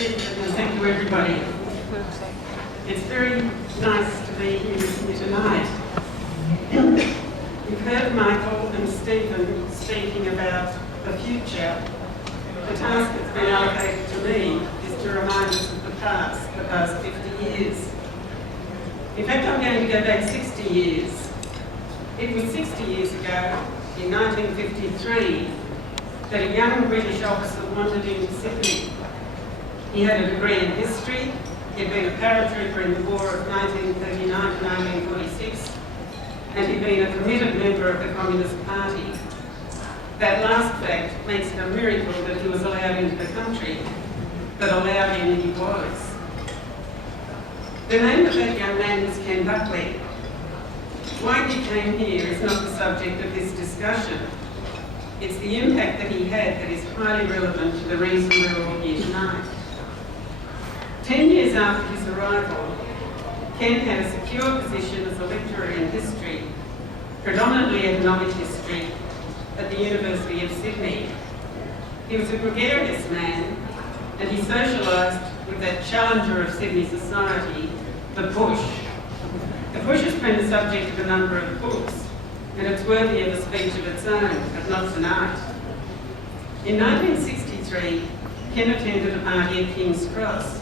Stephen, and thank you everybody. It's very nice to be here with you tonight. You've heard Michael and Stephen speaking about the future. The task that's been allocated to me is to remind us of the past 50 years. In fact, I'm going to go back 60 years. It was 60 years ago, in 1953, that a young British officer wandered into Sydney. He had a degree in history, he'd been a paratrooper in the War of 1939 to 1946, and he'd been a committed member of the Communist Party. That last fact makes it a miracle that he was allowed into the country, but allowed in he was. The name of that young man was Ken Buckley. Why he came here is not the subject of this discussion. It's the impact that he had that is highly relevant to the reason we're all here tonight. 10 years after his arrival, Ken had a secure position as a lecturer in history, predominantly economic history, at the University of Sydney. He was a gregarious man, and he socialised with that challenger of Sydney society, the bush. The bush has been the subject of a number of books, and it's worthy of a speech of its own, but not tonight. In 1963, Ken attended a party at King's Cross.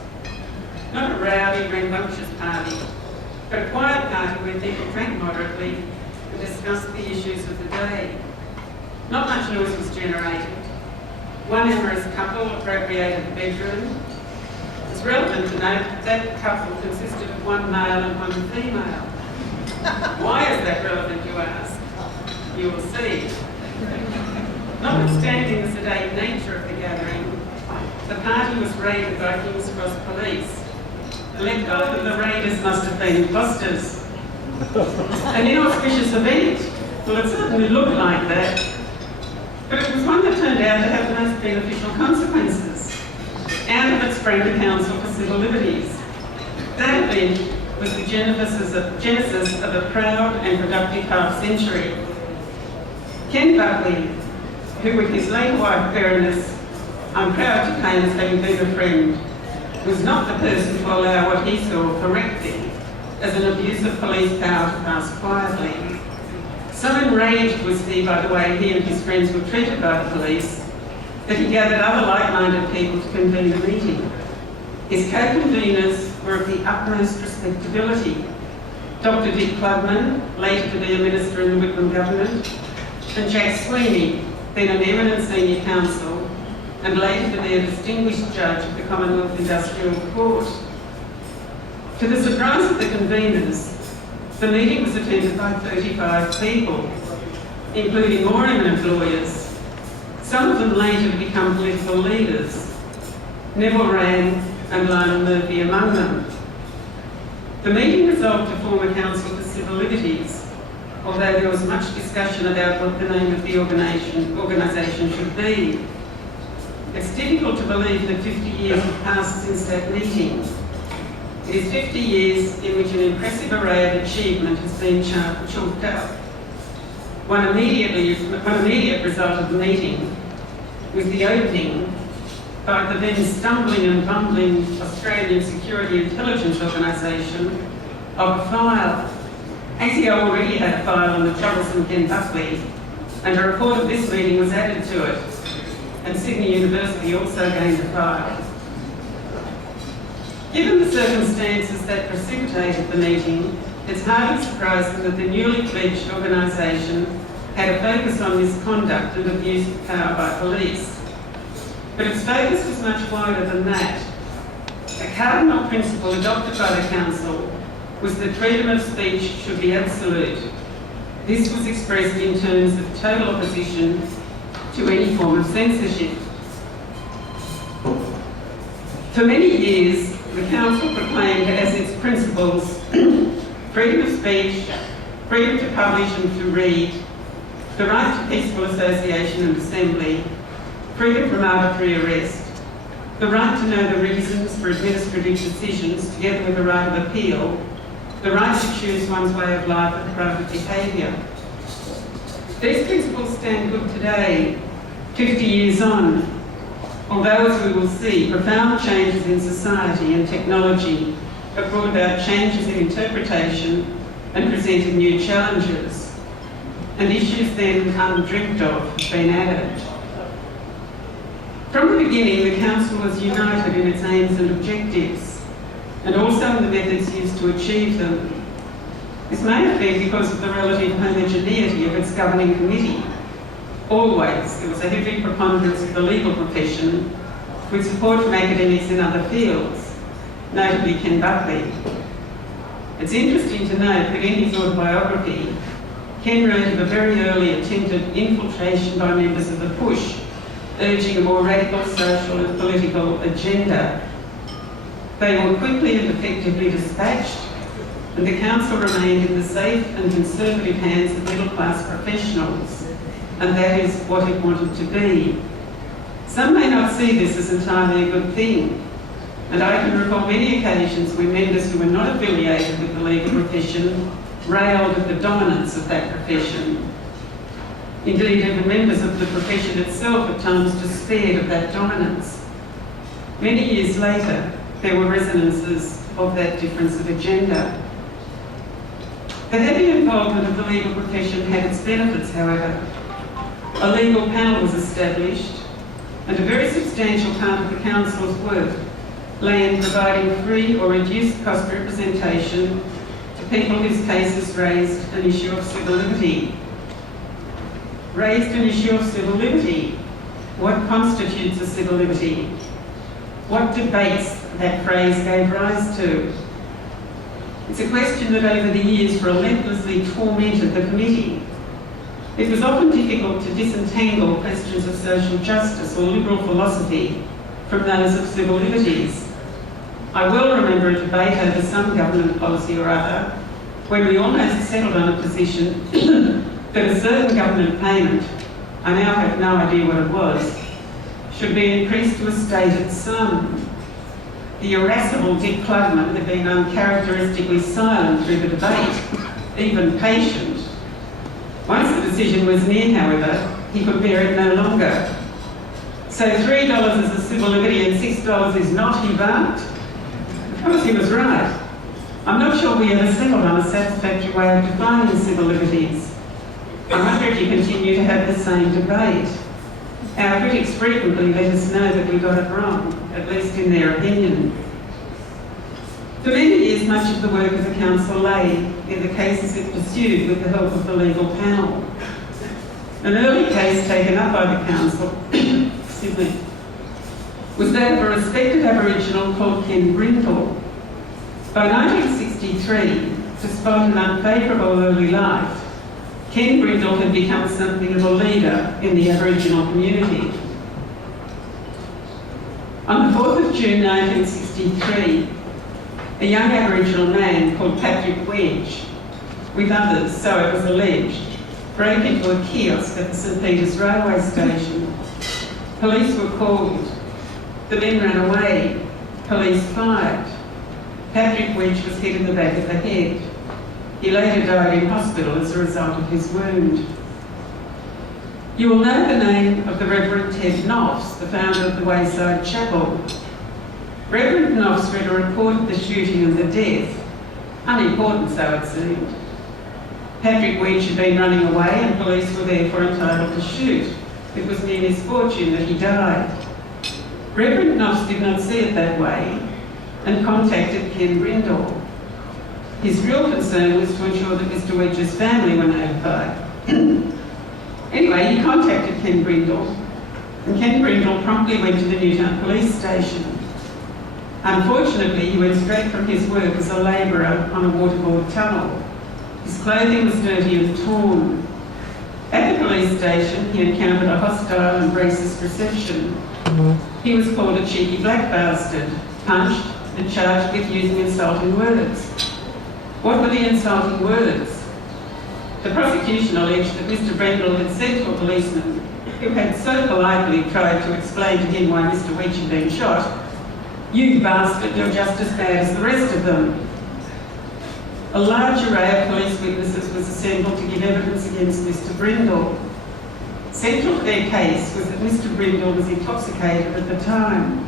Not a rowdy, rambunctious party, but a quiet party where people drank moderately and discussed the issues of the day. Not much noise was generated. One amorous couple appropriated the bedroom. It's relevant to note that couple consisted of one male and one female. Why is that relevant, you ask? You will see. Notwithstanding the sedate nature of the gathering, the party was raided by King's Cross police. The raiders must have been imposters. An inauspicious event. Well, it certainly looked like that. But it was one that turned out to have the most beneficial consequences. Out of it sprang the Council for Civil Liberties. That event was the genesis of a proud and productive half-century. Ken Buckley, who with his late wife Baroness, I'm proud to claim as having been a friend, was not the person to allow what he saw correctly as an abuse of police power to pass quietly. So enraged was he by the way he and his friends were treated by the police that he gathered other like-minded people to convene a meeting. His co-conveners were of the utmost respectability. Dr. Dick Clubman, later to be a minister in the Whitlam government, and Jack Sweeney, then an eminent senior counsel, and later to be a distinguished judge of the Commonwealth Industrial Court. To the surprise of the conveners, the meeting was attended by 35 people, including more eminent lawyers, some of them later to become political leaders, Neville Wran and Lionel Murphy among them. The meeting resolved to form a Council for Civil Liberties, although there was much discussion about what the name of the organisation should be. It's difficult to believe that 50 years have passed since that meeting. It is 50 years in which an impressive array of achievement has been chalked up. One immediate result of the meeting was the opening by the then stumbling and bumbling Australian Security Intelligence Organisation of a file. ASIO already had a file on the troublesome Ken Buckley, and a report of this meeting was added to it, and Sydney University also gained a file. Given the circumstances that precipitated the meeting, it's hardly surprising that the newly fledged organisation had a focus on misconduct and abuse of power by police. But its focus was much wider than that. A cardinal principle adopted by the Council was that freedom of speech should be absolute. This was expressed in terms of total opposition to any form of censorship. For many years, the Council proclaimed as its principles freedom of speech, freedom to publish and to read, the right to peaceful association and assembly, freedom from arbitrary arrest, the right to know the reasons for administrative decisions together with the right of appeal, the right to choose one's way of life and private behaviour. These principles stand good today, 50 years on, Although, as we will see, profound changes in society and technology have brought about changes in interpretation and presented new challenges, and issues then undreamt of have been added. From the beginning, the Council was united in its aims and objectives, and also in the methods used to achieve them. This may have been because of the relative homogeneity of its governing committee. Always, there was a heavy preponderance of the legal profession, with support from academics in other fields, notably Ken Buckley. It's interesting to note that in his autobiography, Ken wrote of a very early attempted infiltration by members of the Push, urging a more radical social and political agenda. They were quickly and effectively dispatched, and the Council remained in the safe and conservative hands of middle-class professionals, and that is what it wanted to be. Some may not see this as entirely a good thing, and I can recall many occasions when members who were not affiliated with the legal profession railed at the dominance of that profession. Indeed, even members of the profession itself at times despaired of that dominance. Many years later, there were resonances of that difference of agenda. The heavy involvement of the legal profession had its benefits, however. A legal panel was established, and a very substantial part of the Council's work lay in providing free or reduced cost representation to people whose cases raised an issue of civil liberty. Raised an issue of civil liberty. What constitutes a civil liberty? What debates that phrase gave rise to? It's a question that over the years relentlessly tormented the committee. It was often difficult to disentangle questions of social justice or liberal philosophy from those of civil liberties. I well remember a debate over some government policy or other when we almost settled on a position that a certain government payment, I now have no idea what it was, should be increased to a stated sum. The irascible Dick Klugman had been uncharacteristically silent through the debate, even patient. Once the decision was near, however, he could bear it no longer. So $3 is a civil liberty and $6 is not, he barked. Of course he was right. I'm not sure we ever settled on a satisfactory way of defining civil liberties. I wonder if you continue to have the same debate. Our critics frequently let us know that we got it wrong, at least in their opinion. For many years, much of the work of the Council lay in the cases it pursued with the help of the legal panel. An early case taken up by the Council was that of a respected Aboriginal called Ken Brindle. By 1963, despite an unfavourable early life, Ken Brindle had become something of a leader in the Aboriginal community. On the 4th of June 1963, a young Aboriginal man called Patrick Wedge, with others, so it was alleged, broke into a kiosk at the St Peters railway station. Police were called. The men ran away. Police fired. Patrick Wedge was hit in the back of the head. He later died in hospital as a result of his wound. You will know the name of the Reverend Ted Knopfs, the founder of the Wayside Chapel. Reverend Knopfs read a report of the shooting and the death. Unimportant, so it seemed. Patrick Wedge had been running away and police were therefore entitled to shoot. It was near misfortune that he died. Reverend Knopfs did not see it that way and contacted Ken Brindle. His real concern was to ensure that Mr Wedge's family were notified. Anyway, he contacted Ken Brindle, and Ken Brindle promptly went to the Newtown police station. Unfortunately, he went straight from his work as a labourer on a waterboard tunnel. His clothing was dirty and torn. At the police station, he encountered a hostile and racist reception. He was called a cheeky black bastard, punched and charged with using insulting words. What were the insulting words? The prosecution alleged that Mr Brindle had said to a policeman who had so politely tried to explain to him why Mr Wedge had been shot, "You bastard, you're just as bad as the rest of them." A large array of police witnesses was assembled to give evidence against Mr Brindle. Central to their case was that Mr. Brindle was intoxicated at the time.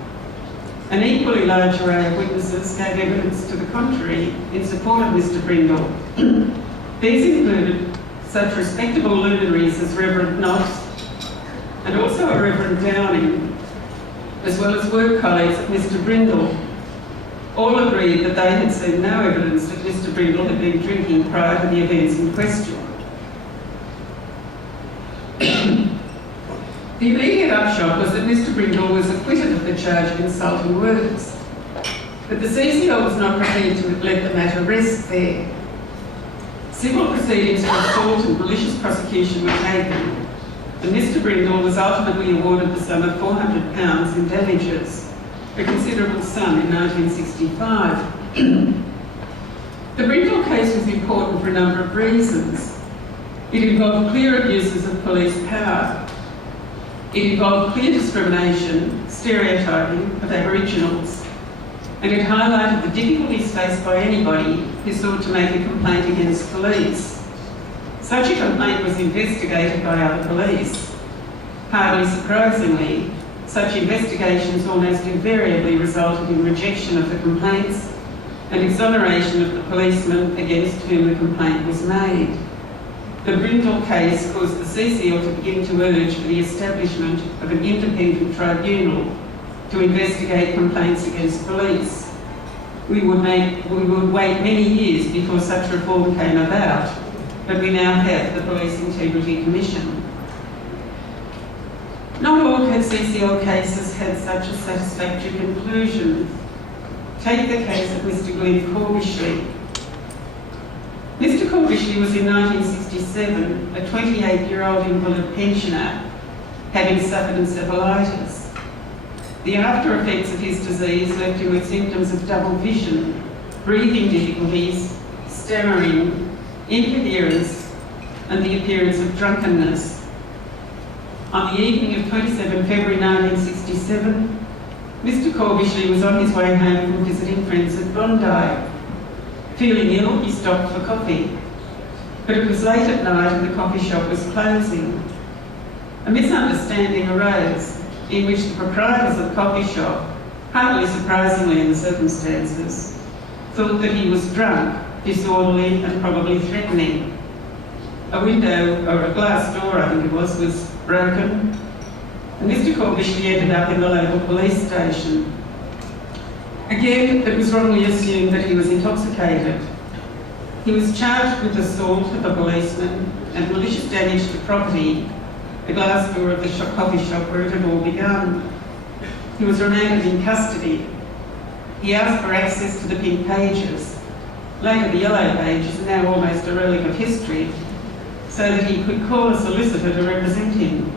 An equally large array of witnesses gave evidence to the contrary in support of Mr. Brindle. These included such respectable luminaries as Reverend Knox and also a Reverend Downing, as well as work colleagues of Mr. Brindle. All agreed that they had seen no evidence that Mr. Brindle had been drinking prior to the events in question. The immediate upshot was that Mr. Brindle was acquitted of the charge of insulting words, but the CCL was not prepared to let the matter rest there. Civil proceedings for assault and malicious prosecution were taken, and Mr. Brindle was ultimately awarded the sum of £400 in damages, a considerable sum in 1965. The Brindle case was important for a number of reasons. It involved clear abuses of police power. It involved clear discrimination, stereotyping of Aboriginals, and it highlighted the difficulties faced by anybody who sought to make a complaint against police. Such a complaint was investigated by other police. Hardly surprisingly, such investigations almost invariably resulted in rejection of the complaints and exoneration of the policeman against whom the complaint was made. The Brindle case caused the CCL to begin to urge for the establishment of an independent tribunal to investigate complaints against police. We would wait many years before such reform came about, but we now have the Police Integrity Commission. Not all CCL cases had such a satisfactory conclusion. Take the case of Mr. Glenn Corbishley. Mr. Corbishley was in 1967 a 28-year-old invalid pensioner, having suffered encephalitis. The after effects of his disease left him with symptoms of double vision, breathing difficulties, stammering, incoherence, and the appearance of drunkenness. On the evening of 27 February 1967, Mr. Corbishley was on his way home from visiting friends at Bondi. Feeling ill, he stopped for coffee, but it was late at night and the coffee shop was closing. A misunderstanding arose in which the proprietors of the coffee shop, hardly surprisingly in the circumstances, thought that he was drunk, disorderly and probably threatening. A window, or a glass door I think it was broken, and Mr. Corbishley ended up in the local police station. Again, it was wrongly assumed that he was intoxicated. He was charged with assault of a policeman and malicious damage to property, the glass door of the coffee shop where it had all begun. He was remanded in custody. He asked for access to the pink pages, later the yellow pages, now almost a relic of history, so that he could call a solicitor to represent him.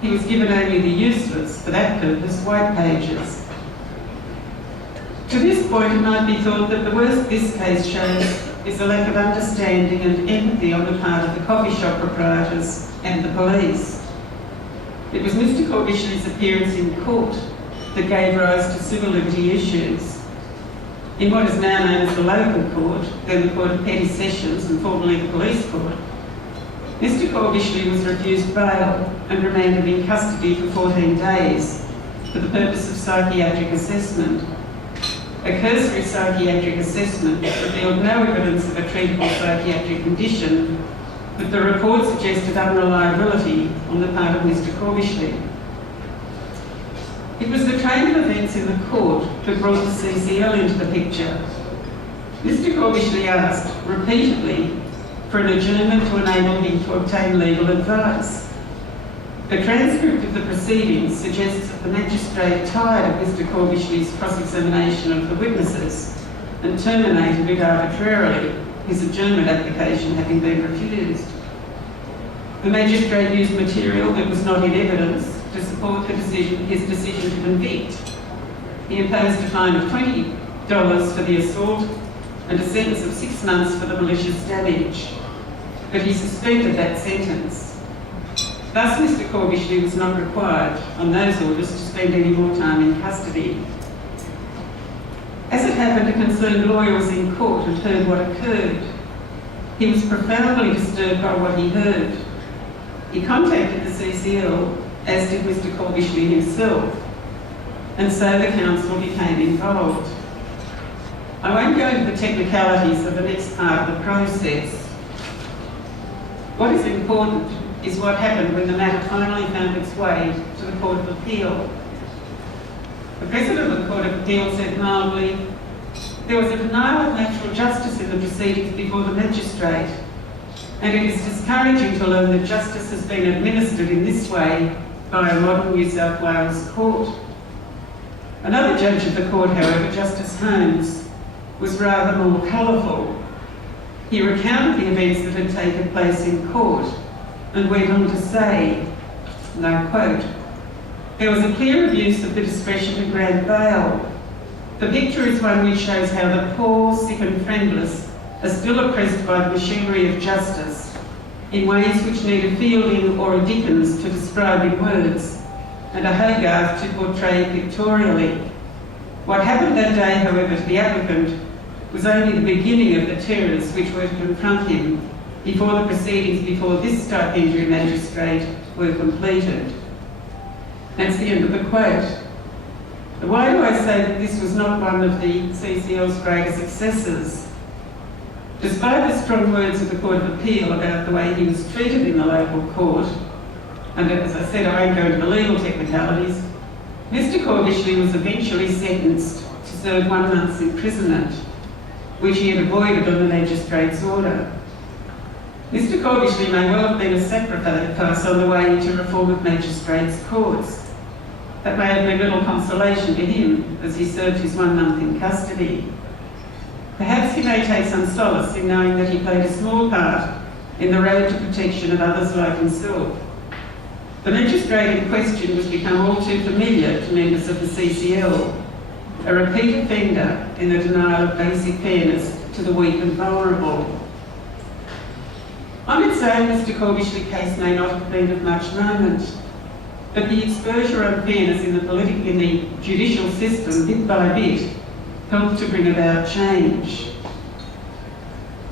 He was given only the useless, for that purpose, white pages. To this point, it might be thought that the worst this case shows is a lack of understanding and empathy on the part of the coffee shop proprietors and the police. It was Mr. Corbishley's appearance in court that gave rise to civil liberty issues. In what is now known as the local court, then the Court of Petty Sessions and formerly the police court, Mr. Corbishley was refused bail and remained in custody for 14 days for the purpose of psychiatric assessment. A cursory psychiatric assessment revealed no evidence of a treatable psychiatric condition, but the report suggested unreliability on the part of Mr. Corbishley. It was the train of events in the court that brought the CCL into the picture. Mr. Corbishley asked repeatedly for an adjournment to enable him to obtain legal advice. The transcript of the proceedings suggests that the magistrate tired of Mr. Corbishley's cross-examination of the witnesses and terminated it arbitrarily, his adjournment application having been refused. The magistrate used material that was not in evidence to support his decision to convict. He imposed a fine of $20 for the assault and a sentence of 6 months for the malicious damage, but he suspended that sentence. Thus, Mr. Corbishley was not required on those orders to spend any more time in custody. As it happened, a concerned lawyer was in court and heard what occurred. He was profoundly disturbed by what he heard. He contacted the CCL, as did Mr Corbishley himself, and so the council became involved. I won't go into the technicalities of the next part of the process. What is important is what happened when the matter finally found its way to the Court of Appeal. The President of the Court of Appeal said mildly, "There was a denial of natural justice in the proceedings before the magistrate, and it is discouraging to learn that justice has been administered in this way by a modern New South Wales court." Another judge of the court, however, Justice Holmes, was rather more colourful. He recounted the events that had taken place in court and went on to say, and I quote, "There was a clear abuse of the discretion to grant bail. The picture is one which shows how the poor, sick and friendless are still oppressed by the machinery of justice in ways which need a Fielding or a Dickens to describe in words and a Hogarth to portray pictorially. What happened that day, however, to the applicant was only the beginning of the terrors which were to confront him before the proceedings before this stipendiary magistrate were completed." That's the end of the quote. Why do I say that this was not one of the CCL's greater successes? Despite the strong words of the Court of Appeal about the way he was treated in the local court, and as I said, I won't go into the legal technicalities, Mr Corbishley was eventually sentenced to serve 1 month's imprisonment, which he had avoided on the magistrate's order. Mr Corbishley may well have been a sacrifice on the way into reform of magistrates' courts. That may have been little consolation to him as he served his 1 month in custody. Perhaps he may take some solace in knowing that he played a small part in the road to protection of others like himself. The magistrate in question was become all too familiar to members of the CCL, a repeat offender in the denial of basic fairness to the weak and vulnerable. On its own, Mr Corbishley's case may not have been of much moment, but the exposure of unfairness in the judicial system, bit by bit, helped to bring about change.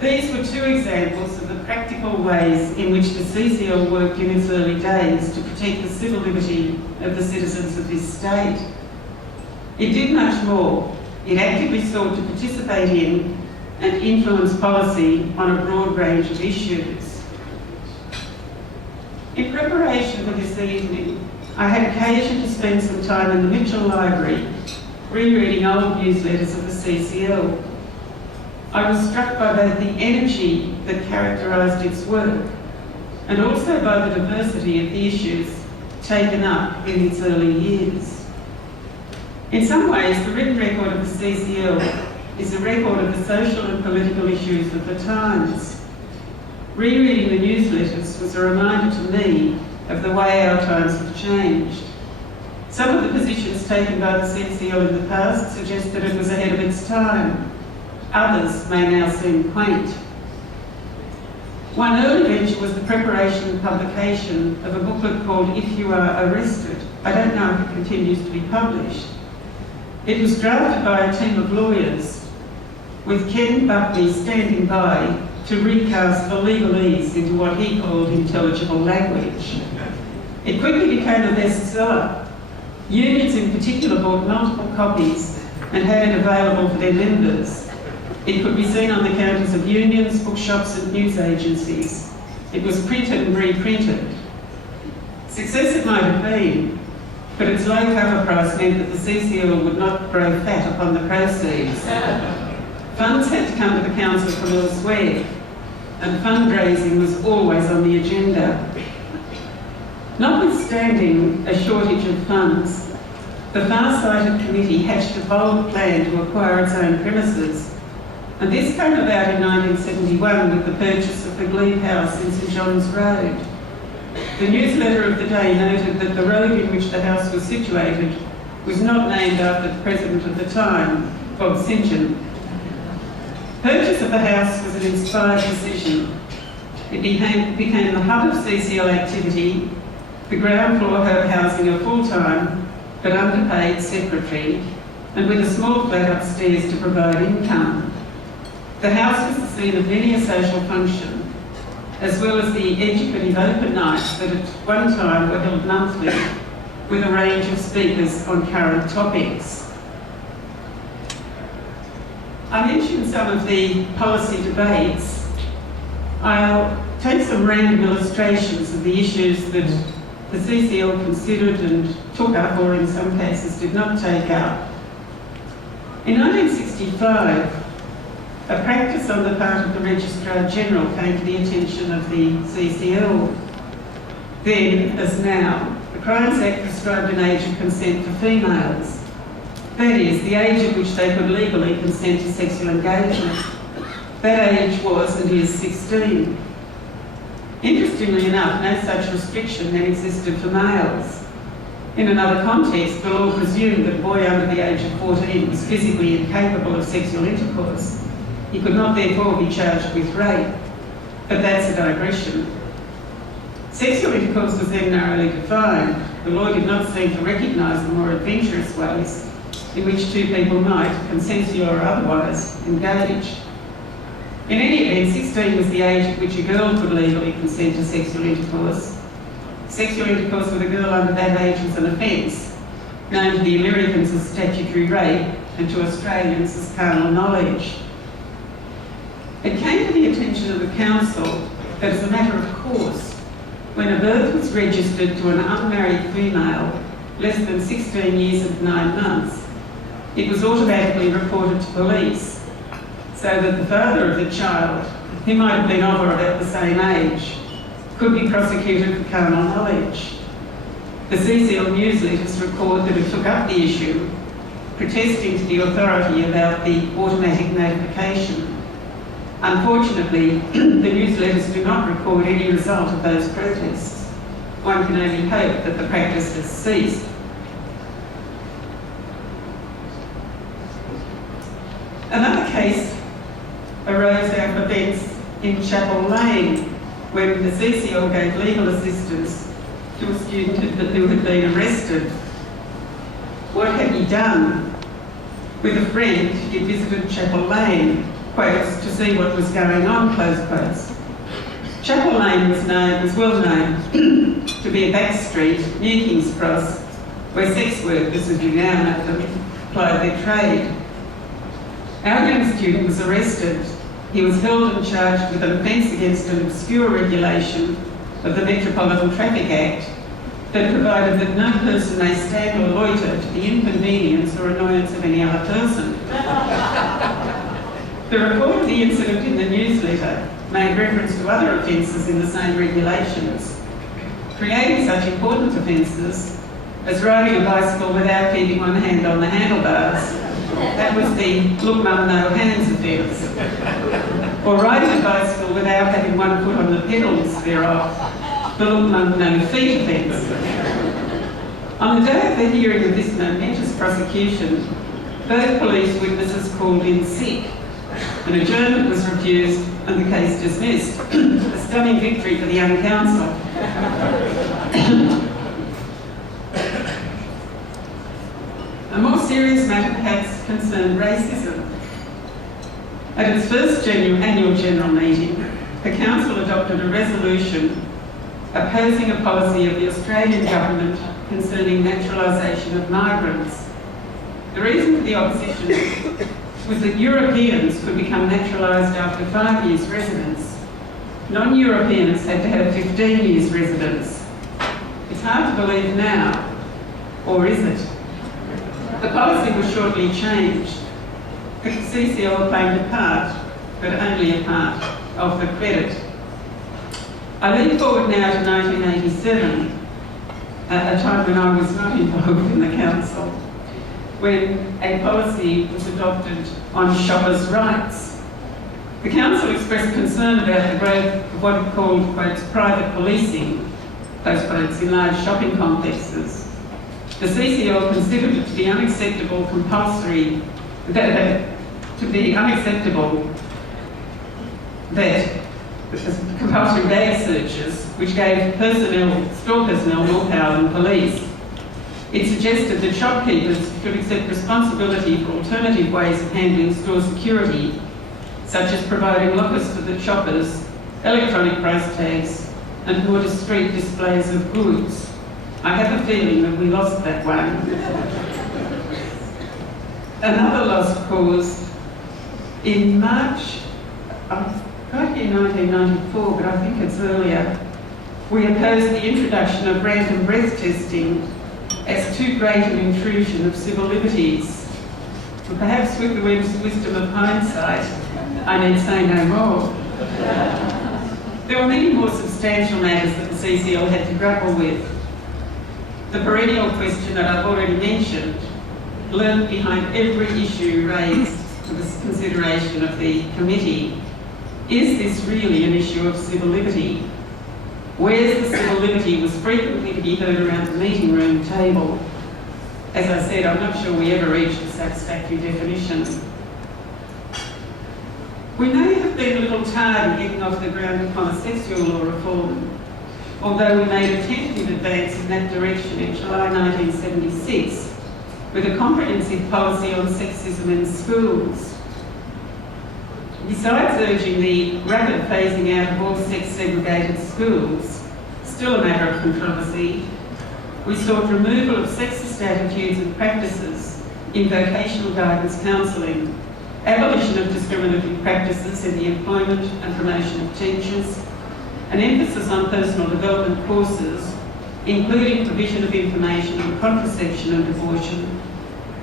These were 2 examples of the practical ways in which the CCL worked in its early days to protect the civil liberty of the citizens of this state. It did much more. It actively sought to participate in and influence policy on a broad range of issues. In preparation for this evening, I had occasion to spend some time in the Mitchell Library rereading old newsletters of the CCL. I was struck by both the energy that characterised its work and also by the diversity of the issues taken up in its early years. In some ways, the written record of the CCL is a record of the social and political issues of the times. Rereading the newsletters was a reminder to me of the way our times have changed. Some of the positions taken by the CCL in the past suggest that it was ahead of its time. Others may now seem quaint. One early venture was the preparation and publication of a booklet called If You Are Arrested. I don't know if it continues to be published. It was drafted by a team of lawyers, with Ken Buckley standing by to recast the legalese into what he called intelligible language. It quickly became a bestseller. Unions in particular bought multiple copies and had it available for their members. It could be seen on the counters of unions, bookshops and news agencies. It was printed and reprinted. Success it might have been, but its low cover price meant that the CCL would not grow fat upon the proceeds. Funds had to come to the council from elsewhere, and fundraising was always on the agenda. Notwithstanding a shortage of funds, the far-sighted committee hatched a bold plan to acquire its own premises, and this came about in 1971 with the purchase of the Glebe House in St John's Road. The newsletter of the day noted that the road in which the house was situated was not named after the president of the time, Bob St John. Purchase of the house was an inspired decision. It became the hub of CCL activity, the ground floor housing a full-time but underpaid secretary, and with a small flat upstairs to provide income. The house was the scene of many a social function, as well as the educative open nights that at one time were held monthly with a range of speakers on current topics. I mentioned some of the policy debates. I'll take some random illustrations of the issues that the CCL considered and took up, or in some cases did not take up. In 1965, a practice on the part of the Registrar General came to the attention of the CCL. Then, as now, the Crimes Act prescribed an age of consent for females. That is, the age at which they could legally consent to sexual engagement. That age was and is 16. Interestingly enough, no such restriction then existed for males. In another context, the law presumed that a boy under the age of 14 was physically incapable of sexual intercourse. He could not therefore be charged with rape. But that's a digression. Sexual intercourse was then narrowly defined. The law did not seem to recognise the more adventurous ways in which two people might, consensual or otherwise, engage. In any event, 16 was the age at which a girl could legally consent to sexual intercourse. Sexual intercourse with a girl under that age was an offence, known to the Americans as statutory rape and to Australians as carnal knowledge. It came to the attention of the Council that as a matter of course, when a birth was registered to an unmarried female less than 16 years and 9 months, it was automatically reported to police, so that the father of the child, who might have been of or about the same age, could be prosecuted for carnal knowledge. The CCL newsletters record that it took up the issue, protesting to the authority about the automatic notification. Unfortunately, the newsletters do not record any result of those protests. One can only hope that the practice has ceased. Another case arose out of events in Chapel Lane when the CCL gave legal assistance to a student who had been arrested. What had he done? With a friend, he visited Chapel Lane, quotes, to see what was going on, close quotes. Chapel Lane was well known to be a back street near King's Cross, where sex workers, as you now know them, plied their trade. Our young student was arrested. He was held and charged with an offence against an obscure regulation of the Metropolitan Traffic Act that provided that no person may stand or loiter to the inconvenience or annoyance of any other person. The report of the incident in the newsletter made reference to other offences in the same regulations, creating such important offences as riding a bicycle without keeping one hand on the handlebars. That was the look mum no hands offence. Or riding a bicycle without having one foot on the pedals thereof, the look mum no feet offence. On the day of the hearing of this momentous prosecution, both police witnesses called in sick. An adjournment was refused and the case dismissed. A stunning victory for the young counsel. A more serious matter perhaps concerned racism. At its first annual general meeting, the Council adopted a resolution opposing a policy of the Australian government concerning naturalisation of migrants. The reason for the opposition was that Europeans could become naturalised after 5 years residence. Non-Europeans had to have 15 years residence. It's hard to believe now, or is it? The policy was shortly changed. The CCL claimed a part, but only a part, of the credit. I lean forward now to 1987, at a time when I was not involved in the council, when a policy was adopted on shoppers' rights. The council expressed concern about the growth of what it called, quotes, private policing, close quotes, in large shopping complexes. The CCL considered it to be unacceptable that compulsory bag searches, which gave store personnel more power than police. It suggested that shopkeepers should accept responsibility for alternative ways of handling store security, such as providing lockers for the shoppers electronic price tags, and more discreet displays of goods. I have a feeling that we lost that one. Another lost cause, in March, I got here in 1994, but I think it's earlier, we opposed the introduction of random breath testing as too great an intrusion of civil liberties. And perhaps with the wisdom of hindsight, I need say no more. There were many more substantial matters that the CCL had to grapple with. The perennial question that I've already mentioned lurked behind every issue raised for the consideration of the committee. Is this really an issue of civil liberty? Where's the civil liberty was frequently to be heard around the meeting room table. As I said, I'm not sure we ever reached a satisfactory definition. We may have been a little tardy getting off the ground of homosexual law reform, although we made a tentative advance in that direction in July 1976 with a comprehensive policy on sexism in schools. Besides urging the rapid phasing out of all sex-segregated schools, still a matter of controversy, we sought removal of sexist attitudes and practices in vocational guidance counselling, abolition of discriminatory practices in the employment and promotion of teachers, an emphasis on personal development courses, including provision of information on contraception and abortion,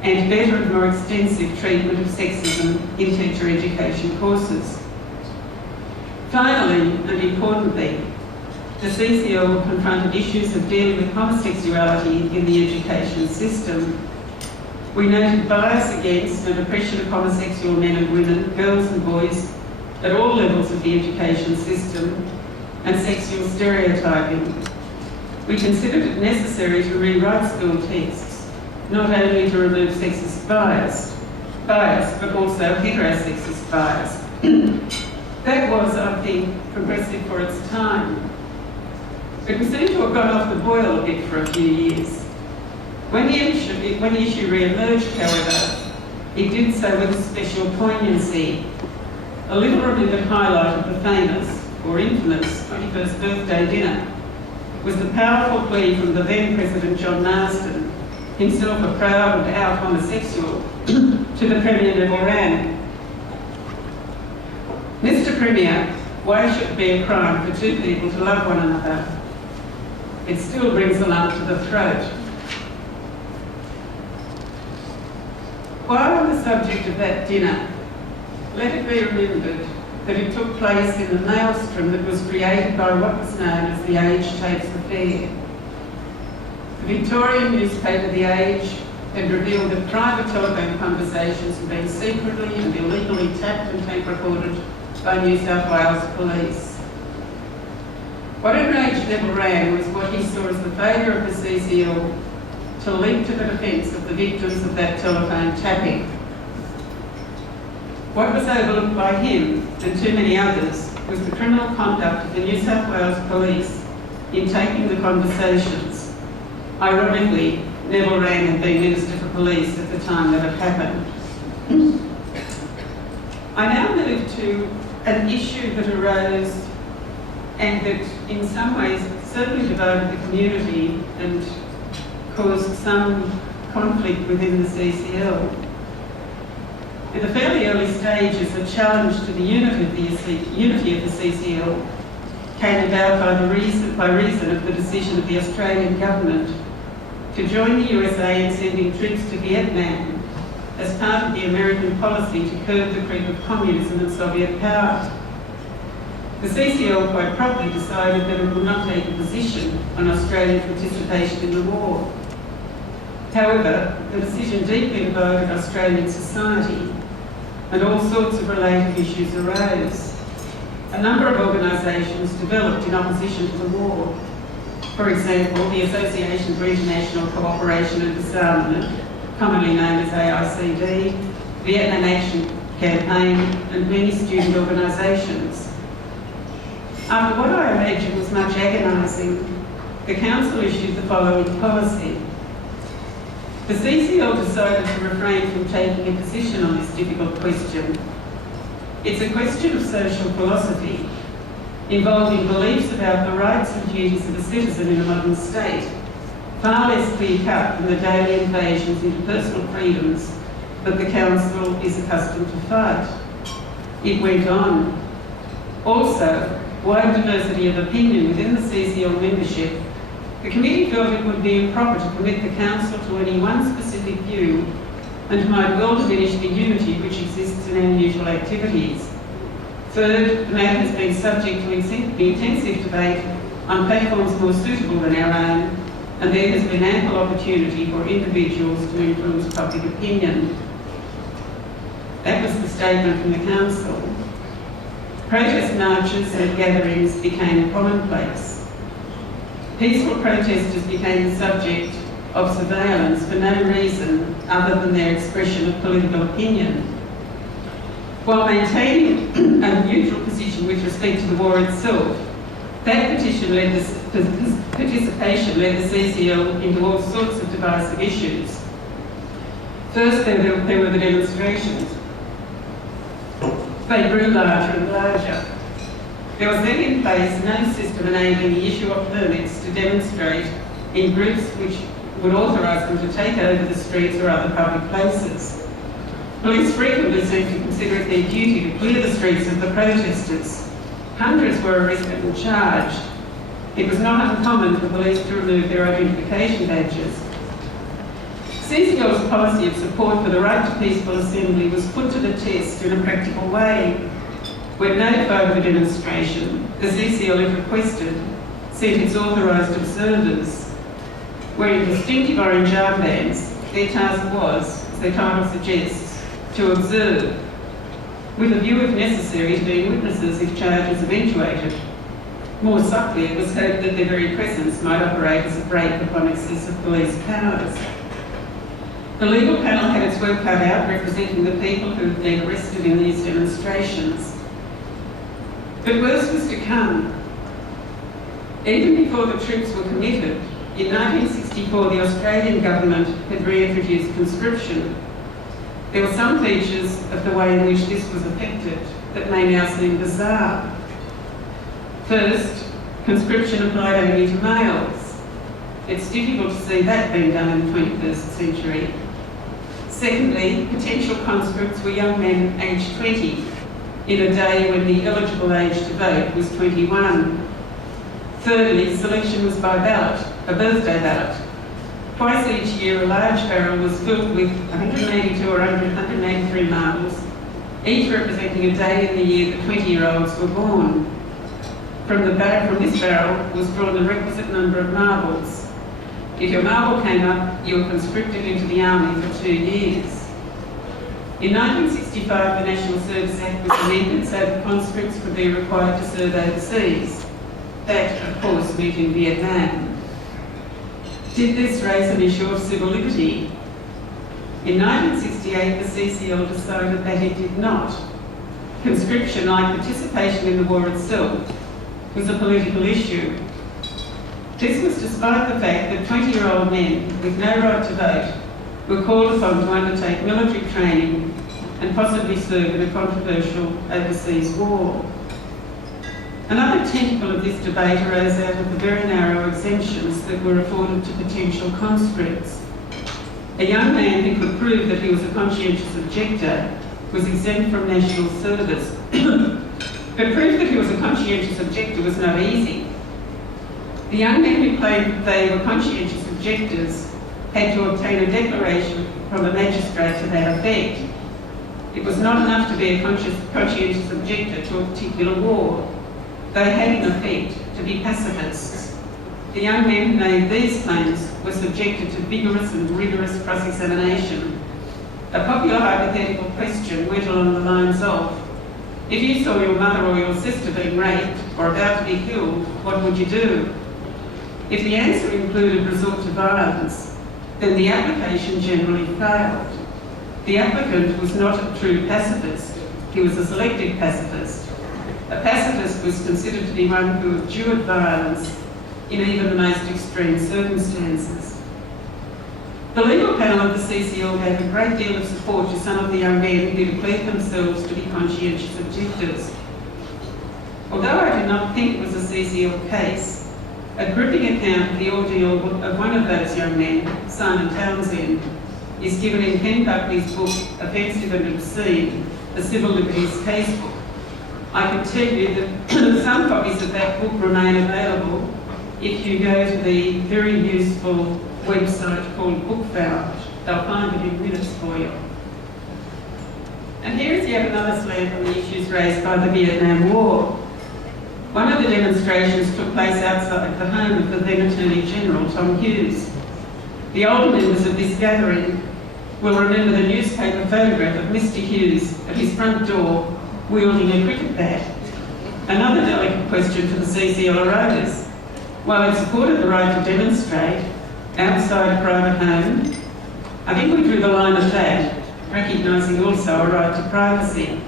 and better and more extensive treatment of sexism in teacher education courses. Finally, and importantly, the CCL confronted issues of dealing with homosexuality in the education system. We noted bias against and oppression of homosexual men and women, girls and boys, at all levels of the education system, and sexual stereotyping. We considered it necessary to rewrite school texts, not only to remove sexist bias, but also heterosexist bias. That was, I think, progressive for its time. But we seem to have gone off the boil a bit for a few years. When the issue re-emerged, however, it did so with a special poignancy. A little remembered highlight of the famous, or infamous, 21st birthday dinner was the powerful plea from the then President John Marsden, himself a proud and out homosexual, to the Premier Neville Wran. Mr. Premier, why should it be a crime for two people to love one another? It still brings a lump to the throat. While on the subject of that dinner, let it be remembered that it took place in the maelstrom that was created by what was known as the Age Tapes affair. The Victorian newspaper The Age had revealed that private telephone conversations had been secretly and illegally tapped and tape recorded by New South Wales police. What enraged Neville Wran was what he saw as the failure of the CCL to link to the defence of the victims of that telephone tapping. What was overlooked by him and too many others was the criminal conduct of the New South Wales police in taping the conversations. Ironically, Neville Wran had been Minister for Police at the time that it happened. I now move to an issue that arose and that in some ways certainly divided the community and caused some conflict within the CCL. In the fairly early stages, a challenge to the unity of the CCL came about by reason of the decision of the Australian government to join the USA in sending troops to Vietnam as part of the American policy to curb the creep of communism and Soviet power. The CCL quite properly decided that it would not take a position on Australian participation in the war. However, the decision deeply divided Australian society and all sorts of related issues arose. A number of organisations developed in opposition to the war. For example, the Association for International Cooperation and Disarmament, commonly known as AICD, Vietnam Action Campaign, and many student organisations. After what I imagine was much agonising, the Council issued the following policy. The CCL decided to refrain from taking a position on this difficult question. It's a question of social philosophy. involving beliefs about the rights and duties of a citizen in a modern state, far less clear-cut than the daily invasions into personal freedoms that the Council is accustomed to fight. It went on. Also, wide diversity of opinion within the CCL membership, the committee felt it would be improper to commit the Council to any one specific view and might well diminish the unity which exists in our usual activities. Third, the matter has been subject to intensive debate on platforms more suitable than our own, and there has been ample opportunity for individuals to influence public opinion. That was the statement from the Council. Protest marches and gatherings became commonplace. Peaceful protesters became the subject of surveillance for no reason other than their expression of political opinion. While maintaining a neutral position with respect to the war itself, that participation led the CCL into all sorts of divisive issues. First, there were the demonstrations. They grew larger and larger. There was then in place no system enabling the issue of permits to demonstrate in groups which would authorise them to take over the streets or other public places. Police frequently seemed to consider it their duty to clear the streets of the protesters. Hundreds were arrested and charged. It was not uncommon for police to remove their identification badges. CCL's policy of support for the right to peaceful assembly was put to the test in a practical way. When notified of a demonstration, the CCL, if requested, sent its authorised observers. Wearing distinctive orange armbands, their task was, as their title suggests, to observe, with a view, if necessary, to being witnesses if charges eventuated. More subtly, it was hoped that their very presence might operate as a brake upon excessive police powers. The legal panel had its work cut out representing the people who had been arrested in these demonstrations. But worse was to come. Even before the troops were committed, in 1964 the Australian government had reintroduced conscription. There were some features of the way in which this was effected that may now seem bizarre. First, conscription applied only to males. It's difficult to see that being done in the 21st century. Secondly, potential conscripts were young men aged 20, in a day when the eligible age to vote was 21. Thirdly, selection was by ballot, a birthday ballot. Twice each year, a large barrel was filled with 182 or 183 marbles, each representing a day in the year that 20-year-olds were born. From this barrel was drawn the requisite number of marbles. If your marble came up, you were conscripted into the army for 2 years. In 1965, the National Service Act was amended so that conscripts would be required to serve overseas. That, of course, meant in Vietnam. Did this raise an issue of civil liberty? In 1968, the CCL decided that it did not. Conscription, like participation in the war itself, was a political issue. This was despite the fact that 20-year-old men with no right to vote were called upon to undertake military training and possibly serve in a controversial overseas war. Another tentacle of this debate arose out of the very narrow exemptions that were afforded to potential conscripts. A young man who could prove that he was a conscientious objector was exempt from national service. But proof that he was a conscientious objector was not easy. The young men who claimed that they were conscientious objectors had to obtain a declaration from a magistrate to that effect. It was not enough to be a conscientious objector to a particular war. They had, in effect, to be pacifists. The young men who made these claims were subjected to vigorous and rigorous cross-examination. A popular hypothetical question went along the lines of, if you saw your mother or your sister being raped or about to be killed, what would you do? If the answer included resort to violence, then the application generally failed. The applicant was not a true pacifist, he was a selective pacifist. A pacifist was considered to be one who endured violence in even the most extreme circumstances. The legal panel of the CCL gave a great deal of support to some of the young men who declared themselves to be conscientious objectors. Although I do not think it was a CCL case, a gripping account of the ordeal of one of those young men, Simon Townsend, is given in Ken Buckley's book, Offensive and Obscene, the Civil Liberties Casebook. I can tell you that some copies of that book remain available if you go to the very useful website called BookFound. They'll find it in minutes for you. And here is yet another slant on the issues raised by the Vietnam War. One of the demonstrations took place outside the home of the then Attorney General, Tom Hughes. The older members of this gathering will remember the newspaper photograph of Mr. Hughes at his front door wielding a cricket bat. Another delicate question to the CCL arose. While it supported the right to demonstrate outside a private home, I think we drew the line at that, recognising also a right to privacy.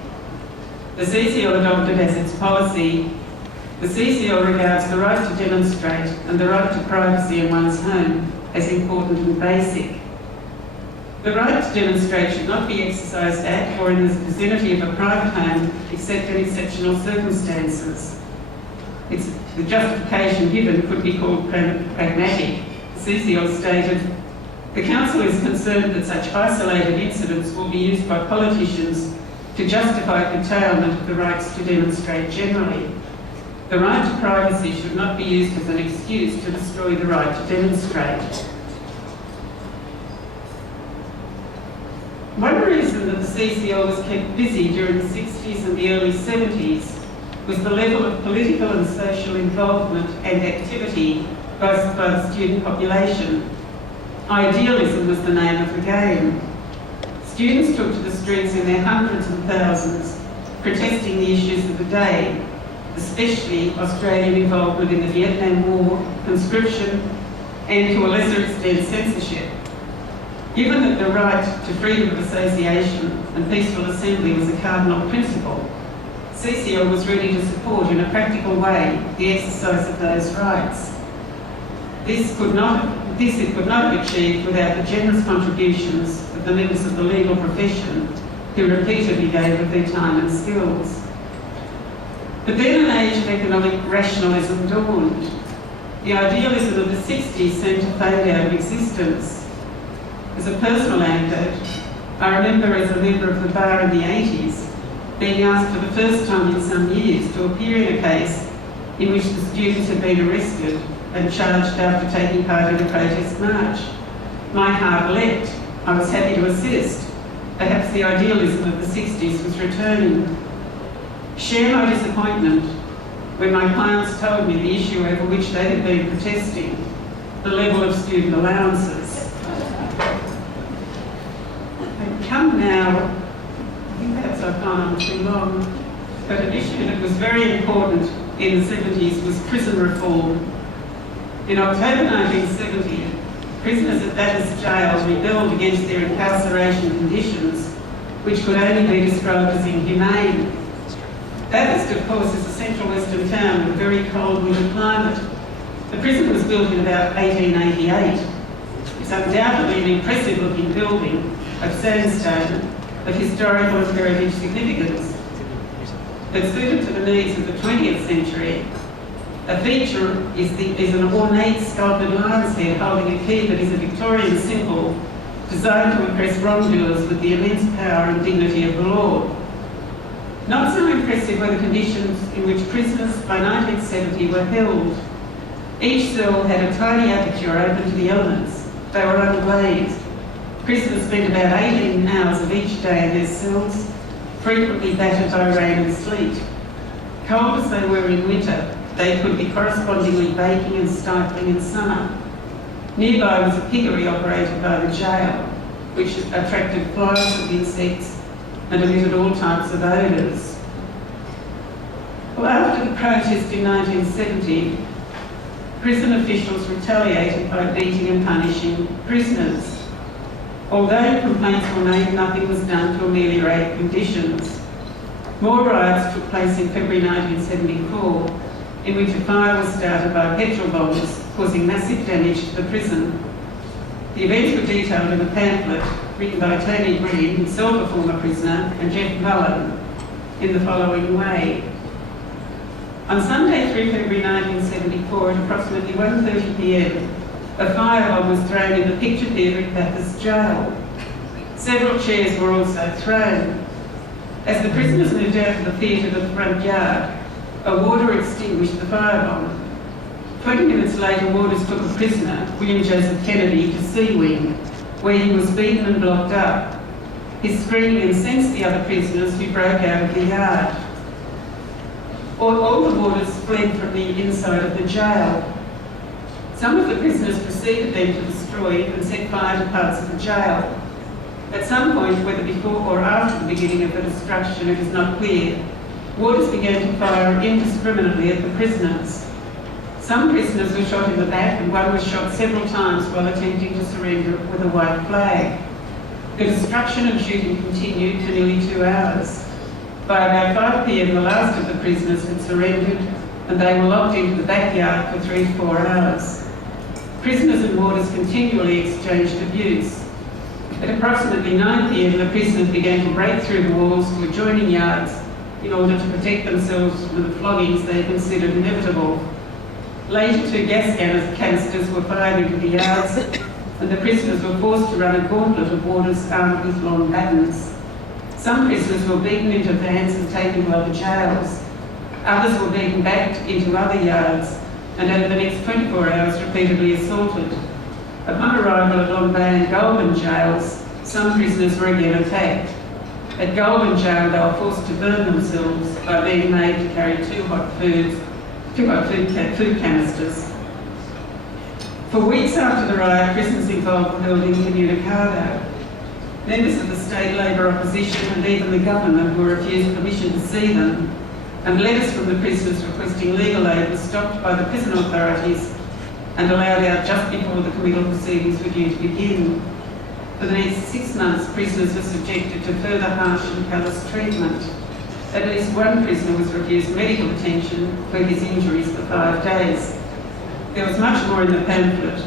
The CCL adopted as its policy, the CCL regards the right to demonstrate and the right to privacy in one's home as important and basic. The right to demonstrate should not be exercised at or in the vicinity of a private home except in exceptional circumstances. The justification given could be called pragmatic. The CCL stated, "The Council is concerned that such isolated incidents will be used by politicians to justify curtailment of the rights to demonstrate generally. The right to privacy should not be used as an excuse to destroy the right to demonstrate." One reason that the CCL was kept busy during the 60s and the early 70s was the level of political and social involvement and activity by the student population. Idealism was the name of the game. Students took to the streets in their hundreds and thousands, protesting the issues of the day, especially Australian involvement in the Vietnam War, conscription, and to a lesser extent censorship. Given that the right to freedom of association and peaceful assembly was a cardinal principle, CCL was ready to support in a practical way the exercise of those rights. This it could not have achieved without the generous contributions of the members of the legal profession who repeatedly gave of their time and skills. But then an age of economic rationalism dawned. The idealism of the 60s seemed to fade out of existence. As a personal anecdote, I remember as a member of the bar in the 80s being asked for the first time in some years to appear in a case in which the students had been arrested and charged after taking part in a protest march. My heart leapt. I was happy to assist. Perhaps the idealism of the 60s was returning. Share my disappointment when my clients told me the issue over which they had been protesting, the level of student allowances. And come now, I think perhaps I've gone on too long, but an issue that was very important in the 70s was prison reform. In October 1970, prisoners at Bathurst Jail rebelled against their incarceration conditions, which could only be described as inhumane. Bathurst, of course, is a central western town with a very cold winter climate. The prison was built in about 1888. It's undoubtedly an impressive-looking building of sandstone of historical and heritage significance. But suited to the needs of the 20th century, a feature is an ornate sculpted lion's head holding a key that is a Victorian symbol designed to impress wrongdoers with the immense power and dignity of the law. Not so impressive were the conditions in which prisoners by 1970 were held. Each cell had a tiny aperture open to the elements. They were unglazed. Prisoners spent about 18 hours of each day in their cells, frequently battered by rain and sleet. Cold as they were in winter, they could be correspondingly baking and stifling in summer. Nearby was a piggery operated by the jail, which attracted flies and insects and emitted all types of odours. Well, after the protest in 1970, prison officials retaliated by beating and punishing prisoners. Although complaints were made, nothing was done to ameliorate conditions. More riots took place in February 1974, in which a fire was started by petrol bombs, causing massive damage to the prison. The events were detailed in a pamphlet written by Tony Green, himself a former prisoner, and Jeff Mullen, in the following way. On Sunday, 3 February 1974, at approximately 1:30 p.m, a firebomb was thrown in the picture-perfect Bathurst jail. Several chairs were also thrown. As the prisoners moved out of the theatre to the front yard, a warder extinguished the firebomb. 20 minutes later, warders took a prisoner, William Joseph Kennedy, to C Wing, where he was beaten and blocked up. His screaming incensed the other prisoners, who broke out of the yard. All the warders fled from the inside of the jail. Some of the prisoners proceeded then to destroy and set fire to parts of the jail. At some point, whether before or after the beginning of the destruction, it is not clear, warders began to fire indiscriminately at the prisoners. Some prisoners were shot in the back, and one was shot several times while attempting to surrender with a white flag. The destruction and shooting continued for nearly 2 hours. By about 5 p.m, the last of the prisoners had surrendered, and they were locked into the backyard for 3 to 4 hours. Prisoners and warders continually exchanged abuse. At approximately 9 p.m, the prisoners began to break through the walls to adjoining yards in order to protect themselves from the floggings they considered inevitable. Later, 2 gas canisters were fired into the yards, and the prisoners were forced to run a gauntlet of warders armed with long batons. Some prisoners were beaten into vans and taken to other jails. Others were beaten back into other yards, and over the next 24 hours repeatedly assaulted. Upon arrival at Long Bay and Goulburn jails, some prisoners were again attacked. At Goulburn jail, they were forced to burn themselves by being made to carry two hot food canisters. For weeks after the riot, prisoners involved were held incommunicado. Members of the state Labor opposition and even the government were refused permission to see them, and letters from the prisoners requesting legal aid were stopped by the prison authorities and allowed out just before the committal proceedings were due to begin. For the next 6 months, prisoners were subjected to further harsh and callous treatment. At least one prisoner was refused medical attention for his injuries for 5 days. There was much more in the pamphlet.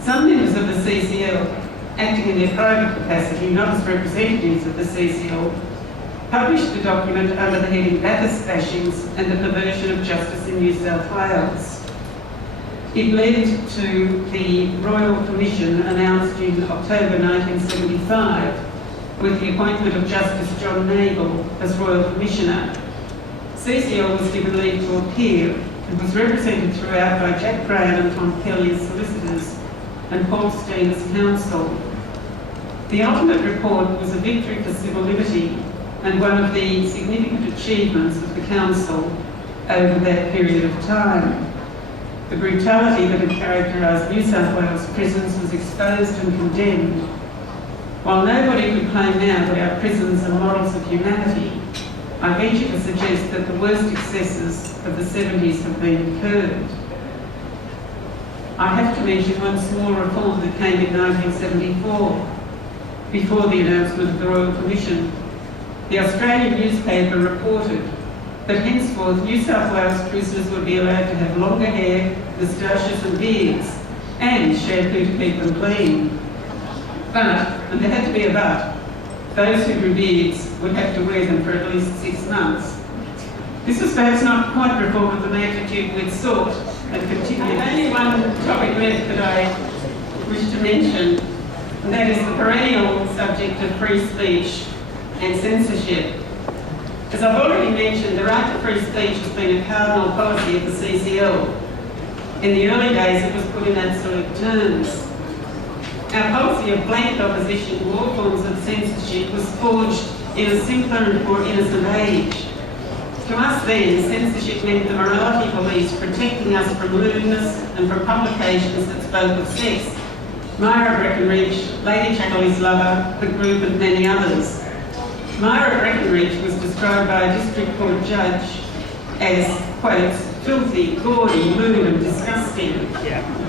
Some members of the CCL, acting in their private capacity, not as representatives of the CCL, published the document under the heading Bathurst Bashings and the Perversion of Justice in New South Wales. It led to the Royal Commission announced in October 1975 with the appointment of Justice John Nagle as Royal Commissioner. CCL was given leave to appear and was represented throughout by Jack Graham and Tom Kelly as solicitors and Paul Steen as counsel. The ultimate report was a victory for civil liberty and one of the significant achievements of the council over that period of time. The brutality that had characterised New South Wales prisons was exposed and condemned. While nobody could claim now that our prisons are models of humanity, I venture to suggest that the worst excesses of the 70s have been curbed. I have to mention one small reform that came in 1974, before the announcement of the Royal Commission. The Australian newspaper reported that henceforth New South Wales prisoners would be allowed to have longer hair, moustaches and beards, and shampoo to keep them clean. But, and there had to be a but, those who grew beards would have to wear them for at least 6 months. This was perhaps not quite reform of the magnitude we'd sought, and continued. Only one topic left that I wish to mention, and that is the perennial subject of free speech and censorship. As I've already mentioned, the right to free speech has been a cardinal policy of the CCL. In the early days, it was put in absolute terms. Our policy of blanket opposition to all forms of censorship was forged in a simpler and more innocent age. To us then, censorship meant the morality police protecting us from lewdness and from publications that spoke of sex. Myra Breckenridge, Lady Chatterley's Lover, The Group and many others. Myra Breckenridge was described by a district court judge as, quote, filthy, gaudy, lewd and disgusting.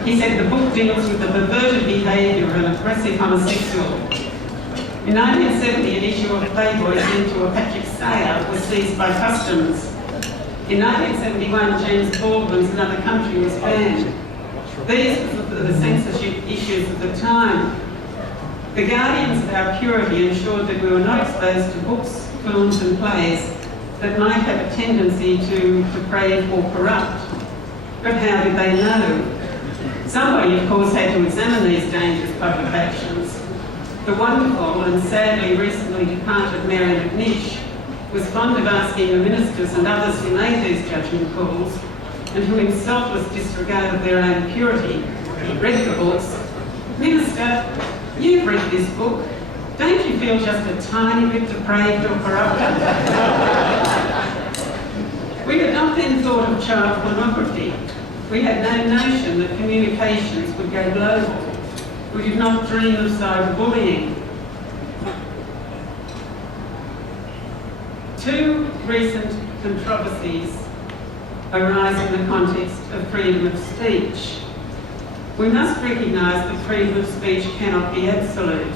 He said the book deals with the perverted behaviour of an aggressive homosexual. In 1970, an issue of Playboy sent to a Patrick Sayer was seized by customs. In 1971, James Baldwin's Another Country was banned. These were the censorship issues of the time. The guardians of our purity ensured that we were not exposed to books, films and plays that might have a tendency to deprave or corrupt. But how did they know? Somebody, of course, had to examine these dangerous publications. The wonderful and sadly recently departed Mary McNish was fond of asking the ministers and others who made these judgment calls, and who in selfless disregard of their own purity read the books, "Minister, you've read this book. Don't you feel just a tiny bit depraved or corrupted?" We had not then thought of child pornography. We had no notion that communications would go global. We did not dream of cyberbullying. Two recent controversies arise in the context of freedom of speech. We must recognise that freedom of speech cannot be absolute.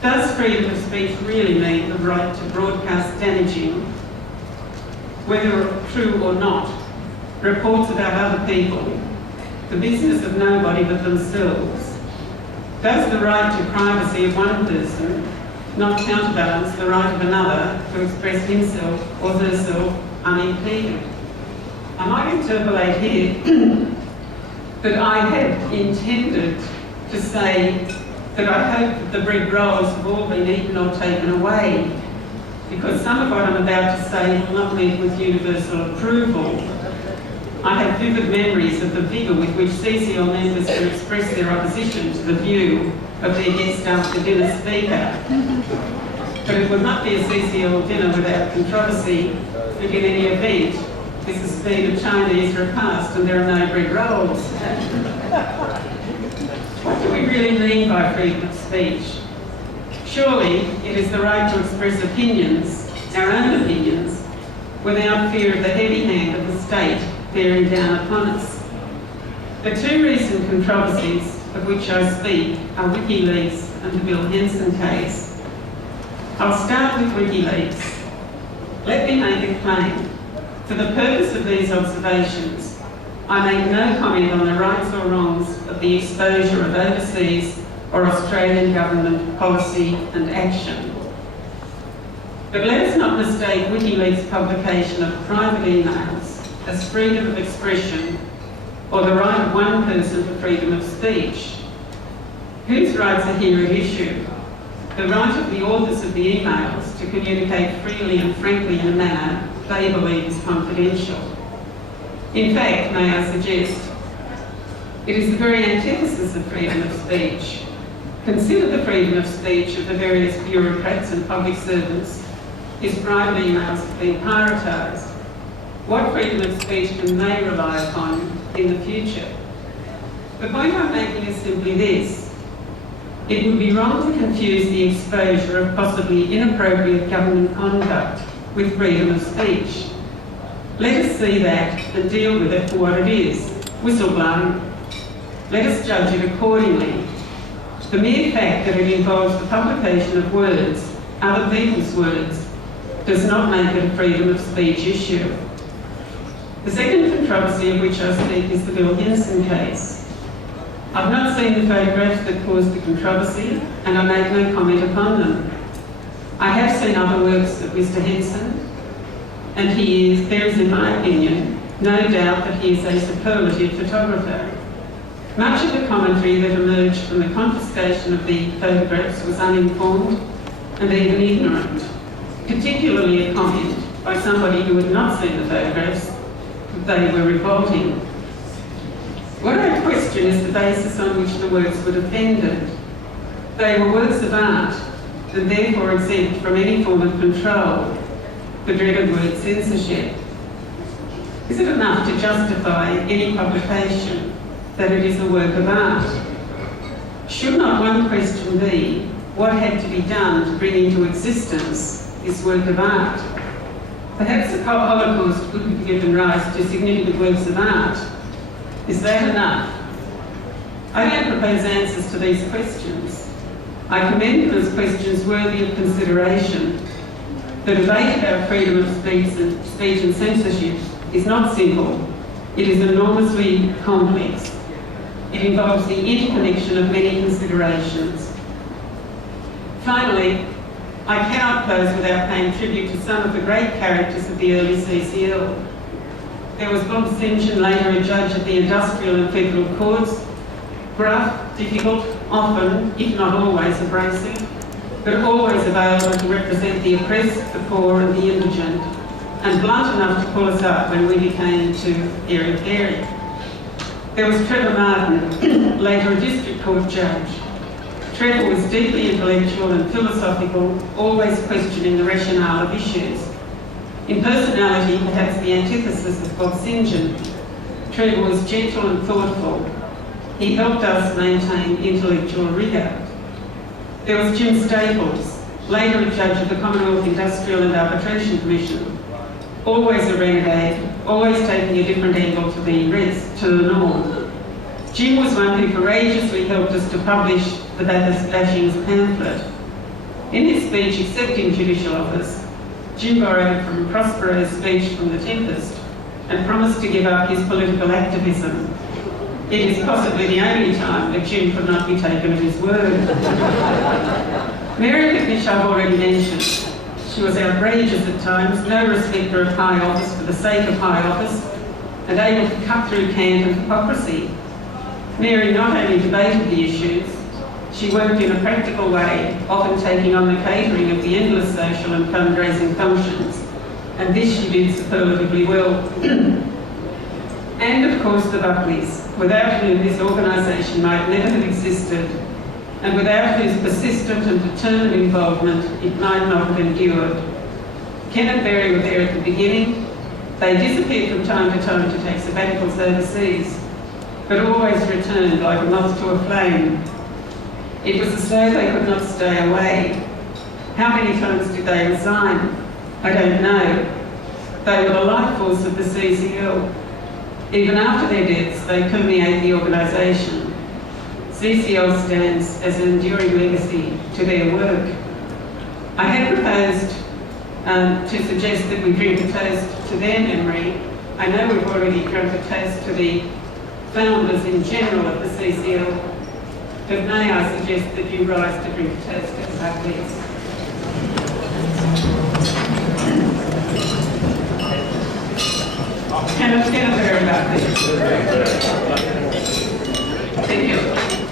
Does freedom of speech really mean the right to broadcast damaging, whether true or not, reports about other people, the business of nobody but themselves? Does the right to privacy of one person not counterbalance the right of another to express himself or herself unimpeded? I might interpolate here that I had intended to say that I hope that the bread rolls have all been eaten or taken away, because some of what I'm about to say will not meet with universal approval. I have vivid memories of the vigour with which CCL members would express their opposition to the view of their guest after dinner speaker. But it would not be a CCL dinner without controversy, and in any event, this has been a Chinese repast and there are no bread rolls. What do we really mean by freedom of speech? Surely it is the right to express opinions, our own opinions, without fear of the heavy hand of the state bearing down upon us. The two recent controversies of which I speak are WikiLeaks and the Bill Henson case. I'll start with WikiLeaks. Let me make it plain. For the purpose of these observations, I make no comment on the rights or wrongs of the exposure of overseas or Australian government policy and action. But let us not mistake WikiLeaks' publication of private emails as freedom of expression or the right of one person to freedom of speech. Whose rights are here at issue? The right of the authors of the emails to communicate freely and frankly in a manner they believe is confidential. In fact, may I suggest, it is the very antithesis of freedom of speech. Consider the freedom of speech of the various bureaucrats and public servants whose private emails have been prioritised. What freedom of speech can they rely upon in the future? The point I'm making is simply this. It would be wrong to confuse the exposure of possibly inappropriate government conduct with freedom of speech. Let us see that and deal with it for what it is, whistleblowing. Let us judge it accordingly. The mere fact that it involves the publication of words, other people's words, does not make it a freedom of speech issue. The second controversy of which I speak is the Bill Henson case. I've not seen the photographs that caused the controversy, and I make no comment upon them. I have seen other works of Mr. Henson, and there is, in my opinion, no doubt that he is a superlative photographer. Much of the commentary that emerged from the confiscation of the photographs was uninformed and even ignorant, particularly a comment by somebody who had not seen the photographs that they were revolting. What I question is the basis on which the works were defended. They were works of art and therefore exempt from any form of control, the dreaded word censorship. Is it enough to justify any publication that it is a work of art? Should not one question be, what had to be done to bring into existence this work of art? Perhaps the Holocaust could have given rise to significant works of art. Is that enough? I don't propose answers to these questions. I commend them as questions worthy of consideration. The debate about freedom of speech and censorship is not simple. It is enormously complex. It involves the interconnection of many considerations. Finally, I cannot close without paying tribute to some of the great characters of the early CCL. There was Bob Simpson, later a judge at the industrial and federal courts, gruff, difficult, often, if not always, abrasive, but always available to represent the oppressed, the poor and the indigent, and blunt enough to pull us up when we became too airy-fairy. There was Trevor Martin, later a district court judge. Trevor was deeply intellectual and philosophical, always questioning the rationale of issues. In personality, perhaps the antithesis of Bob Simpson, Trevor was gentle and thoughtful. He helped us maintain intellectual rigour. There was Jim Staples, later a judge of the Commonwealth Industrial and Arbitration Commission. Always a renegade, always taking a different angle to the norm. Jim was one who courageously helped us to publish the Bathurst Bashings pamphlet. In his speech accepting judicial office, Jim borrowed from Prospero's speech from The Tempest and promised to give up his political activism. It is possibly the only time that Jim could not be taken at his word. Mary McNish I've already mentioned. She was outrageous at times, no respecter of high office for the sake of high office, and able to cut through cant and hypocrisy. Mary not only debated the issues, she worked in a practical way, often taking on the catering of the endless social and fundraising functions, and this she did superlatively well. And of course the Buckleys, without whom this organisation might never have existed, and without whose persistent and determined involvement it might not have endured. Ken and Berry were there at the beginning. They disappeared from time to time to take sabbaticals overseas, but always returned like a moth to a flame. It was as though they could not stay away. How many times did they resign? I don't know. They were the life force of the CCL. Even after their deaths, they permeate the organisation. CCL stands as an enduring legacy to their work. I had proposed to suggest that we drink a toast to their memory. I know we've already drunk a toast to the founders in general of the CCL, but may I suggest that you rise to drink a toast to the Buckleys. Can I very about this? Thank you.